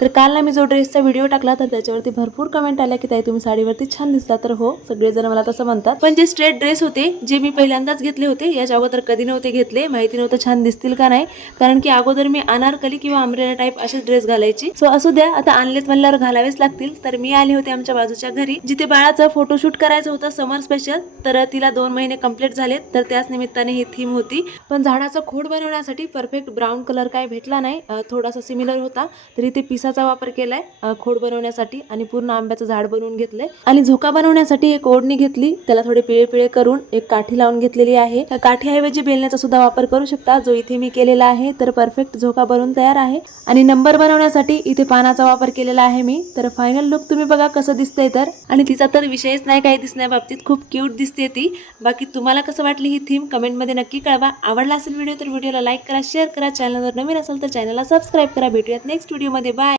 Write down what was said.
तर काल ना मी जो ड्रेसचा व्हिडिओ टाकला तर त्याच्यावरती भरपूर कमेंट आल्या की ताई तुम्ही साडीवरती छान दिसता। तर हो, सगळेजण मला तसं म्हणतात, पण जे स्ट्रेट ड्रेस होते जे मी पहिल्यांदाच घेतले होते, याच्या अगोदर कधी नव्हते घेतले, माहिती नव्हतं छान दिसतील का नाही, कारण की अगोदर मी अनारकली किंवा अम्ब्रेला टाईप असे ड्रेस घालायची। सो असू द्या, आता आणलेत म्हणल्यावर घालावेच लागतील। तर मी आले होते आमच्या बाजूच्या घरी, जिथे बाळाचं फोटोशूट करायचं होतं समर स्पेशल। तर तिला 2 महिने कंप्लीट झालेत, तर त्याच निमित्ताने ही थीम होती। पण झाडाचं खोड बनवण्यासाठी परफेक्ट ब्राऊन कलर काय भेटला नाही, थोडासा सिमिलर होता, तर इथे पिसाचा वापर केलाय खोड बनवण्यासाठी आणि पूर्ण आंब्याचं झाड बनवून घेतलंय। आणि झोका बनवण्यासाठी एक ओढणी घेतली, त्याला थोडे पिळे पिळे करून एक काठी लावून घेतलेली आहे। त्या काठीऐवजी बेलण्याचा सुद्धा वापर करू शकता, जो इथे मी केलेला आहे। तर परफेक्ट झोका बनवून तयार आहे। आणि नंबर बनवण्यासाठी इथे पानाचा वापर केलेला आहे मी। तर फायनल लुक तुम्ही बघा कसं दिसतंय तर। आणि तिचा तर विषयच नाही काही दिसण्याबाबतीत, खूप क्यूट दिसते ती। बाकी तुम्हाला कसं वाटली ही थीम कमेंट मध्ये नक्की कळवा। आवडला असेल व्हिडिओ तर व्हिडिओला लाईक करा, शेअर करा, चॅनलवर नवीन असेल तर चॅनलला सबस्क्राईब करा। भेटूयात नेक्स्ट व्हिडिओ मध्ये, बाय।